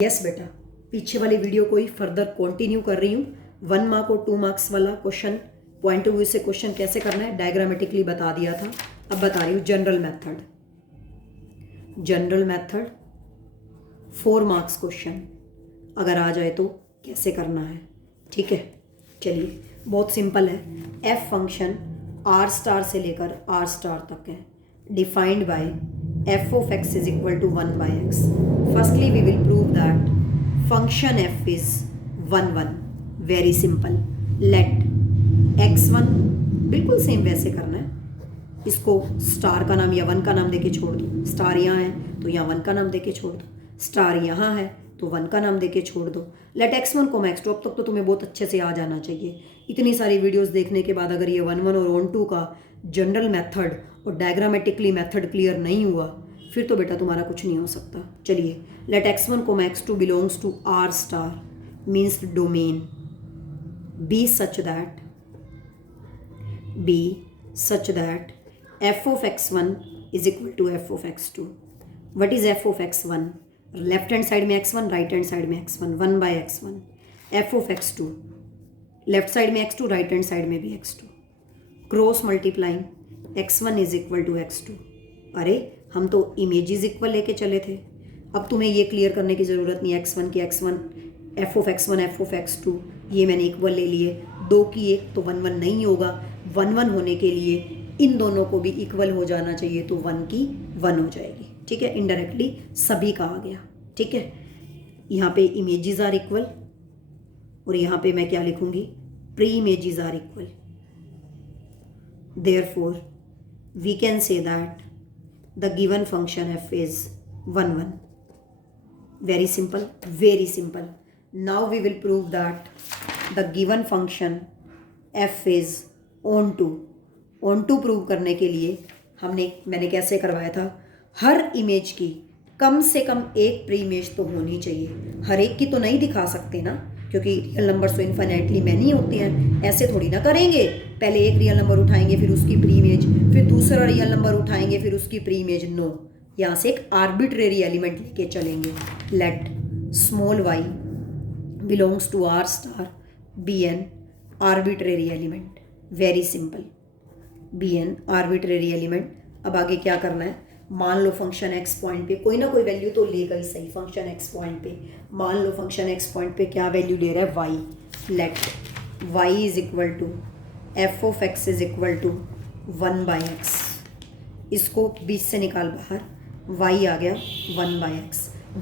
Yes बेटा, पीछे वाली वीडियो को ही फर्दर कंटिन्यू कर रही हूँ। 1 मार्क और 2 मार्क्स वाला क्वेश्चन पॉइंट ऑफ व्यू से क्वेश्चन कैसे करना है डायग्रामेटिकली बता दिया था। अब बता रही हूँ जनरल मेथड। 4 मार्क्स क्वेश्चन अगर आ जाए तो कैसे करना है, ठीक है। चलिए, बहुत सिंपल है। एफ फंक्शन आर स्टार से लेकर आर स्टार तक है, defined by f of x is equal to 1 by x. Firstly, we will prove that function f is 1 1. Very simple. Let x1 बिल्कुल सेम वैसे करना है। इसको स्टार का नाम या 1 का नाम देके छोड़ दो। स्टार यहाँ है तो यहाँ 1 का नाम देके छोड़ दो। स्टार यहाँ है तो 1 का नाम देके छोड़ दो। लेट x1 को x2। अब तक तो तुम्हें बहुत अच्छे से आ जाना चाहिए। इतनी सारी वीडियोस देखने के बाद अगर ये 1 1 और 1 2 का जनरल मेथड और डायग्रामेटिकली मेथड क्लियर नहीं हुआ फिर तो बेटा तुम्हारा कुछ नहीं हो सकता। चलिए, लेट x1 को x2 belongs to R star means domain be such that f of x1 is equal to f of x2. What is f of x1? Left hand side में x1, राइट हैंड साइड में x1, 1 by x1. f of x2, left side में x2, right hand side में भी x2. Cross multiplying x1 is equal to x2. अरे हम तो images equal लेके चले थे। अब तुम्हें ये क्लियर करने की ज़रूरत नहीं है x1 की x1, f of x1, f of x2 ये मैंने इक्वल ले लिए। 2 की 1 तो 1 1 नहीं होगा। 1 1 होने के लिए इन दोनों को भी इक्वल हो जाना चाहिए तो 1 की 1 हो जाएगी, ठीक है। इनडायरेक्टली सभी का आ गया, ठीक है। यहाँ पे इमेजेस आर इक्वल और यहाँ पे मैं क्या लिखूँगी, pre images are equal. Therefore, we can say that the given function f is 1 1. Very simple, very simple. Now we will prove that the given function f is onto. onto prove करने के लिए मैंने कैसे करवाया था, हर image की कम से कम एक प्री इमेज तो होनी चाहिए। हर एक की तो नहीं दिखा सकते ना, क्योंकि रियल नंबर तो इन्फिनेटली मैनी होते हैं। ऐसे थोड़ी ना करेंगे, पहले एक रियल नंबर उठाएंगे फिर उसकी प्री इमेज, फिर दूसरा रियल नंबर उठाएंगे फिर उसकी प्री इमेज। नो, यहाँ से एक आर्बिट्रेरी एलिमेंट लेके चलेंगे। Let small y belongs to R star be an arbitrary element. Very simple, be an arbitrary element. अब आगे क्या करना है, मान लो फंक्शन x पॉइंट पे कोई ना कोई वैल्यू तो लेगा ही सही। फंक्शन x पॉइंट पे मान लो फंक्शन x पॉइंट पे क्या वैल्यू ले रहा है, y। Let y is equal to f of x is equal to 1 by x। इसको बीच से निकाल बाहर, y आ गया 1 by x।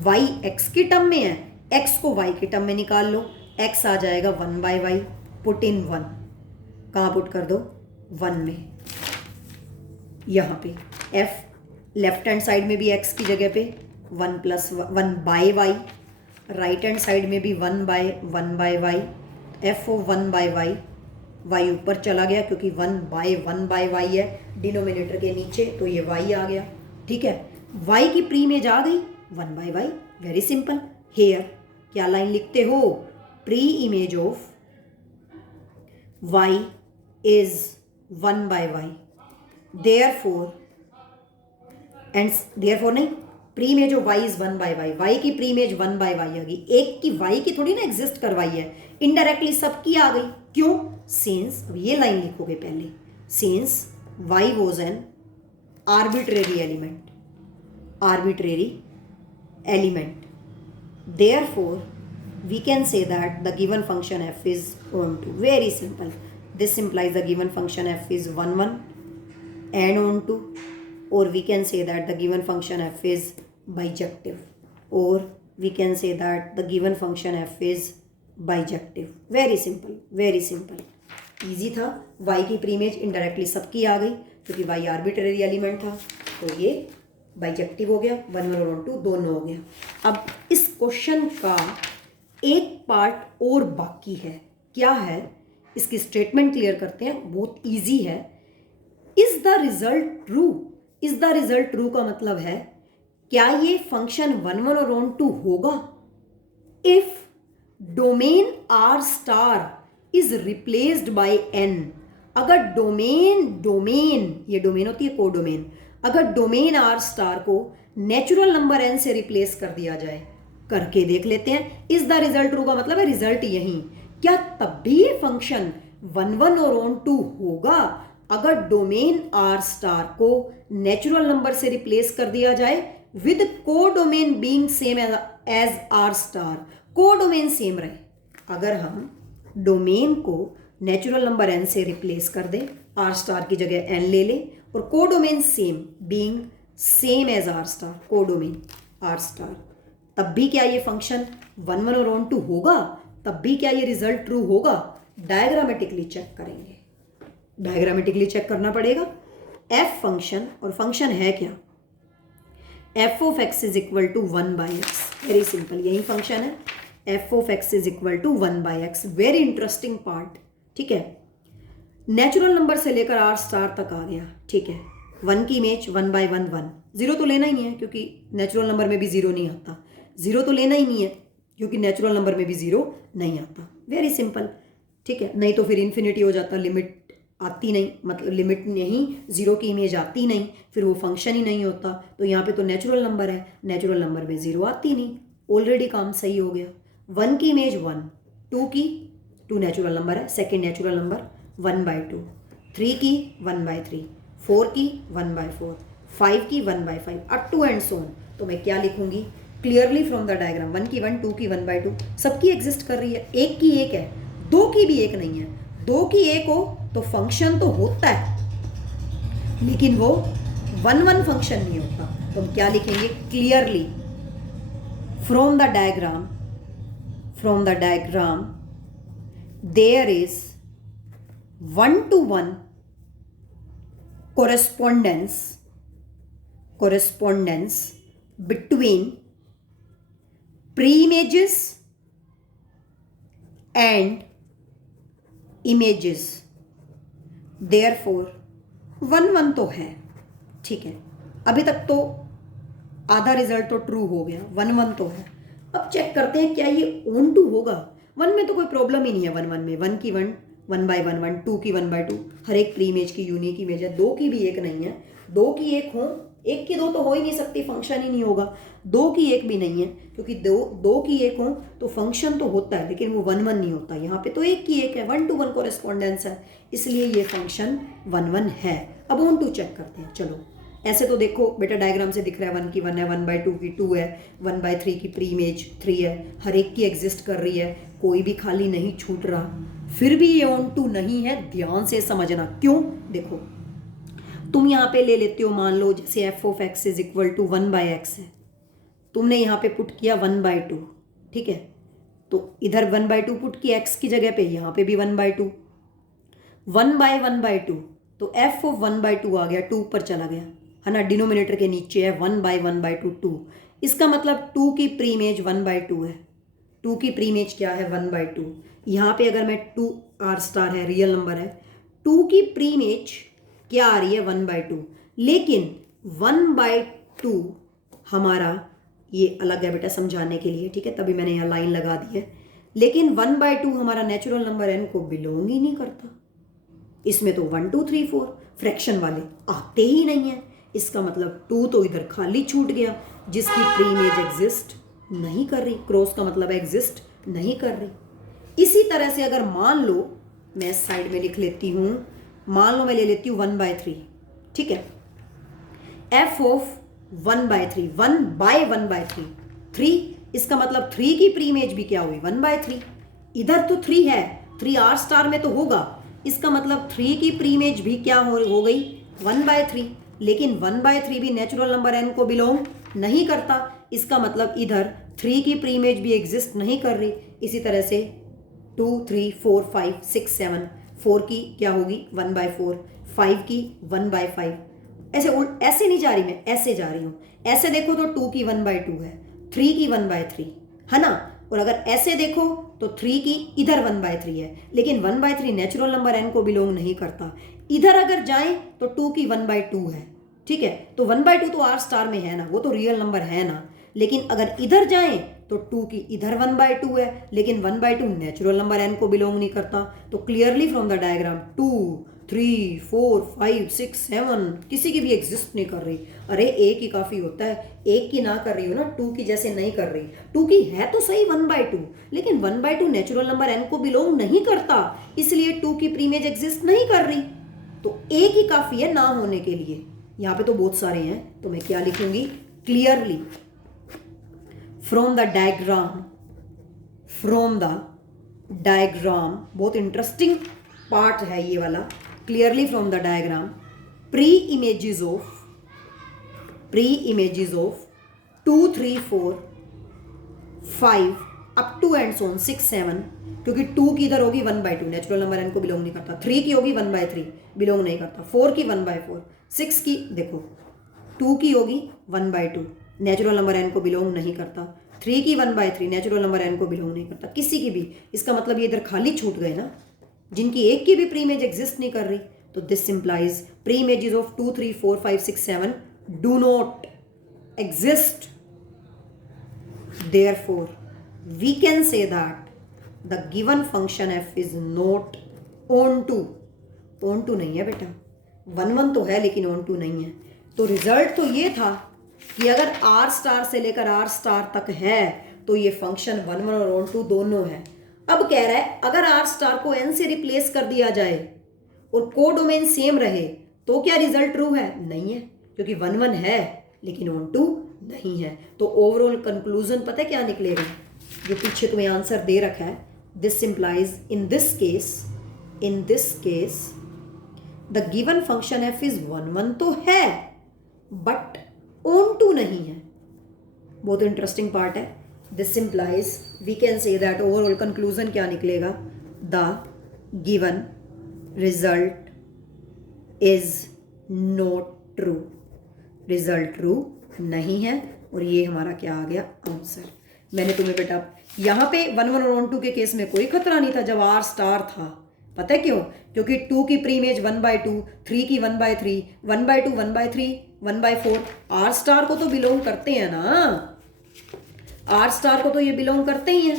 y x की टर्म में है, x को y की टर्म में निकाल लो, x आ जाएगा 1 by y। पुट इन 1, कहाँ पुट कर दो, 1 में। यहाँ पे f लेफ्ट हैंड साइड में भी x की जगह पे 1 by y, right hand side में भी 1 by y। f of 1 by y, y ऊपर चला गया क्योंकि 1 बाय y है डिनोमिनेटर के नीचे, तो ये y आ गया, ठीक है। y की प्री इमेज आ गई 1 by y। Very simple. Here क्या लाइन लिखते हो, pre image of y is 1 by y। Therefore नहीं, pre image of y is 1 by y। y की प्री इमेज 1 बाय y आ गई। एक की y की थोड़ी ना एग्जिस्ट करवाई है, इनडायरेक्टली सबकी आ गई। क्यों, सिंस, अब ये लाइन लिखोगे पहले, since y was an arbitrary element, therefore we can say that the given function f is onto. Very simple. This implies the given function f is 1 1 and onto, or we can say that the given function f is bijective, or we can say that the given function f is bijective. Very simple, very simple. Easy था। y की pre image indirectly सबकी आ गई क्योंकि y arbitrary element था, तो ये bijective हो गया। 1 1 और 1 2 दोनों हो गया। अब इस क्वेश्चन का एक पार्ट और बाकी है। क्या है, इसकी स्टेटमेंट क्लियर करते हैं, बहुत इजी है। Is the result true? Is the result true का मतलब है क्या ये फंक्शन 1 1 और 1 2 होगा if domain R star is replaced by n। अगर डोमेन ये डोमेन होती है कोडोमेन, अगर डोमेन आर स्टार को नेचुरल नंबर n से रिप्लेस कर दिया जाए करके देख लेते हैं। इज द रिजल्ट ट्रू का मतलब है रिजल्ट यही, क्या तब भी ये फंक्शन 1 1 और ऑन 2 होगा अगर डोमेन आर स्टार को नेचुरल नंबर से रिप्लेस कर दिया जाए with codomain being same as R star. Codomain same रहे, अगर हम डोमेन को नेचुरल नंबर n से रिप्लेस कर दें, आर स्टार की जगह n ले लें और codomain same being same as R star, codomain R star, तब भी क्या ये फंक्शन 1 1 और ऑन 2 होगा, तब भी क्या ये रिजल्ट ट्रू होगा। डायग्रामेटिकली चेक करेंगे, डायग्रामेटिकली चेक करना पड़ेगा। एफ फंक्शन, और फंक्शन है क्या, F of X is equal to 1 by X, very simple, यही फंक्शन है। F of X is equal to 1 by X, very interesting part, ठीक है। नेचुरल नंबर से लेकर आर स्टार तक आ गया, ठीक है। 1 की इमेज 1 बाई 1 1, जीरो तो लेना ही नहीं है क्योंकि नेचुरल नंबर में भी जीरो नहीं आता, जीरो तो लेना ही नहीं है क्योंकि नेचुरल नंबर में भी जीरो नहीं आता, वेरी सिंपल, ठीक है। नहीं तो फिर इन्फिनिटी हो जाता, लिमिट आती नहीं, मतलब लिमिट नहीं, जीरो की इमेज आती नहीं, फिर वो फंक्शन ही नहीं होता। तो यहाँ पे तो नेचुरल नंबर है, नेचुरल नंबर में जीरो आती नहीं, ऑलरेडी काम सही हो गया। 1 की इमेज 1, 2 की 2 नेचुरल नंबर है, सेकेंड नेचुरल नंबर 1 बाई 2, 3 की 1 बाई 3, 4 की 1 बाई 4, 5 की 1 बाई 5, अप टू एंड सोन। तो मैं क्या लिखूंगी क्लियरली फ्रॉम द डायग्राम, 1 की 1, 2 की 1 बाई 2, सबकी एग्जिस्ट कर रही है, 1 की 1 है, 2 की भी 1 नहीं है। 2 की 1 हो तो फंक्शन तो होता है लेकिन वो 1 1 फंक्शन नहीं होता। तो हम क्या लिखेंगे clearly from the diagram, from the diagram there is 1-to-1 correspondence between pre-images and images, therefore 1 1 तो है, ठीक है। अभी तक तो आधा रिजल्ट तो ट्रू हो गया, 1 1 तो है। अब चेक करते हैं क्या ये ऑन टू होगा। 1 में तो कोई प्रॉब्लम ही नहीं है, 1 1 में 1 की 1 1 बाई 1 1, 2 की 1 बाई 2, हर एक प्री इमेज की यूनिक इमेज है। 2 की भी 1 नहीं है, 2 की 1 हो, 1 की 2 तो हो ही नहीं सकती, फंक्शन ही नहीं होगा। 2 की 1 भी नहीं है क्योंकि 2 की 1 हो तो फंक्शन तो होता है लेकिन वो 1 1 नहीं होता। यहाँ पे तो 1 की 1 है, 1-to-1 कॉरेस्पॉन्डेंस है, इसलिए ये फंक्शन 1 1 है। अब ऑन टू चेक करते हैं। चलो ऐसे तो देखो बेटा डायग्राम से दिख रहा है 1 की 1 है, 1 बाई 2 की 2 है, 1 बाई 3 की प्री इमेज 3 है, हर एक की एग्जिस्ट कर रही है, कोई भी खाली नहीं छूट रहा। फिर भी ये ऑन टू नहीं है, ध्यान से समझना क्यों। देखो तुम यहाँ पे ले लेते हो, मान लो जैसे F of X is equal to 1 by X है, तुमने यहाँ पे पुट किया 1 बाई 2, ठीक है। तो इधर 1 बाई 2 पुट किया एक्स की जगह पे, यहाँ पे भी 1 बाई 2, 1 बाई 1 बाई 2, तो एफ ऑफ 1 बाई 2 आ गया, 2 ऊपर चला गया है ना, डिनोमिनेटर के नीचे है 1 बाई 1 बाई 2 2। इसका मतलब 2 की प्री इमेज 1 बाई 2 है, 2 की प्री इमेज क्या है 1 बाई 2। यहाँ पे अगर मैं 2 आर स्टार है, रियल नंबर है, 2 की प्री इमेज क्या आ रही है 1 बाई 2, लेकिन 1 बाई 2 हमारा ये अलग है बेटा समझाने के लिए, ठीक है, तभी मैंने यहाँ लाइन लगा दी है। लेकिन 1 बाई 2 हमारा नेचुरल नंबर n को बिलोंग ही नहीं करता, इसमें तो 1 2 3 4 फ्रैक्शन वाले आते ही नहीं है। इसका मतलब 2 तो इधर खाली छूट गया जिसकी प्री इमेज एग्जिस्ट नहीं कर रही, क्रॉस का मतलब एग्जिस्ट नहीं कर रही। इसी तरह से अगर मान लो मैं साइड में लिख लेती हूँ, मान लो मैं ले लेती हूँ 1 बाई 3, ठीक है, F of 1 by 3, 1 by 1 by 3, 3, इसका मतलब 3 की प्री इमेज भी क्या हुई 1 बाई 3, इधर तो 3 है, 3 आर स्टार में तो होगा, इसका मतलब 3 की प्री इमेज भी क्या हो गई 1 बाई 3, लेकिन 1 बाई 3 भी नेचुरल नंबर n को बिलोंग नहीं करता, इसका मतलब इधर 3 की प्री इमेज भी एग्जिस्ट नहीं कर रही। इसी तरह से 2 3 4 5 6 7, 4 की क्या होगी 1 बाई 4, 5 की 1 बाई 5, ऐसे नहीं जा रही, मैं ऐसे जा रही हूँ। ऐसे देखो तो 2 की 1 बाई 2 है, 3 की 1 बाई 3 है ना, और अगर ऐसे देखो तो 3 की इधर 1 बाई 3 है, लेकिन 1 बाई 3 नेचुरल नंबर n को बिलोंग नहीं करता। इधर अगर जाए तो 2 की 1 बाई 2 है, ठीक है, तो 1 बाई 2 तो आर स्टार में है ना, वो तो रियल नंबर है ना, लेकिन अगर इधर जाए तो 2 की इधर 1 बाई 2 है, लेकिन 1 बाई 2 नेचुरल नंबर n को बिलोंग नहीं करता। तो क्लियरली फ्रॉम द डायग्राम 2 3 4 5 6 7 किसी की भी एग्जिस्ट नहीं कर रही। अरे एक ही काफ़ी होता है, एक की ना कर रही हो ना, 2 की जैसे नहीं कर रही। 2 की है तो सही 1/2, लेकिन 1/2 नेचुरल नंबर n को बिलोंग नहीं करता, इसलिए 2 की प्रीमेज एग्जिस्ट नहीं कर रही। तो एक ही काफ़ी है ना होने के लिए। यहाँ पे तो बहुत सारे हैं, तो मैं क्या लिखूंगी, क्लियरली फ्रॉम द डायग्राम, बहुत इंटरेस्टिंग पार्ट है ये वाला। Clearly from the diagram, pre images of 2 3 4 5 up to and so on 6 7, क्योंकि 2 की इधर होगी 1/2, नेचुरल नंबर n को बिलोंग नहीं करता। 3 की होगी 1/3, बिलोंग नहीं करता। 4 की 1/4, 6 की देखो 2 की होगी 1/2, नेचुरल नंबर n को बिलोंग नहीं करता। 3 की 1/3, नेचुरल नंबर n को बिलोंग नहीं करता, किसी की भी। इसका मतलब ये इधर खाली छूट गए ना, जिनकी एक की भी प्रीमेज एग्जिस्ट नहीं कर रही। तो this simplifies preimages of 2 3 4 5 6 7 do not exist, therefore we can say that the given function f is not onto नहीं है बेटा, 1 1 तो है लेकिन onto नहीं है। तो रिजल्ट तो ये था कि अगर r स्टार से लेकर r स्टार तक है तो ये फंक्शन 1 1 और onto दोनों है। अब कह रहा है अगर r स्टार को n से रिप्लेस कर दिया जाए और कोडोमेन सेम रहे तो क्या रिजल्ट ट्रू है? नहीं है, क्योंकि 1 1 है लेकिन onto नहीं है। तो ओवरऑल कंक्लूजन पता है क्या निकलेगा, जो पीछे तुम्हें आंसर दे रखा है, this simplifies in this case the given function F is 1 1 तो है बट onto नहीं है। बहुत इंटरेस्टिंग पार्ट है। This simplifies we can say that overall conclusion क्या निकलेगा, the given result is not true, result true नहीं है। और ये हमारा क्या आ गया, आंसर। मैंने तुम्हें बेटा यहाँ पे 1 1 और onto के केस में कोई खतरा नहीं था जब r स्टार था। पता है क्यों? क्योंकि 2 की प्रीमेज 1/2, 3 की 1/3, 1/2 1/3 1/4 r स्टार को तो बिलोंग करते हैं ना, r स्टार को तो ये बिलोंग करते ही हैं,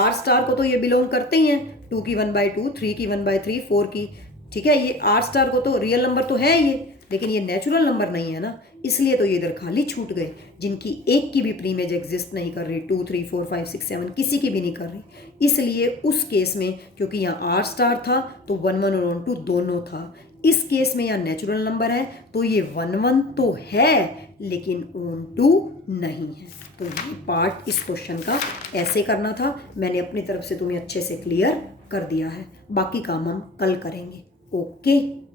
r स्टार को तो ये बिलोंग करते ही हैं। 2 की 1/2, 3 की 1/3, 4 की, ठीक है, ये r स्टार को तो रियल नंबर तो है ये, लेकिन ये नेचुरल नंबर नहीं है ना, इसलिए तो ये इधर खाली छूट गए। जिनकी एक की भी प्रीमेज एग्जिस्ट नहीं कर रही, 2 3 4 5 6 7 किसी की भी नहीं कर रही, इसलिए उस केस में क्योंकि यहाँ r स्टार था तो 1 1 और onto दोनों था। इस केस में यहाँ नेचुरल नंबर है तो ये 1 1 तो है लेकिन onto नहीं है। तो ये पार्ट इस क्वेश्चन का ऐसे करना था। मैंने अपनी तरफ से तुम्हें अच्छे से क्लियर कर दिया है, बाकी काम हम कल करेंगे। ओके।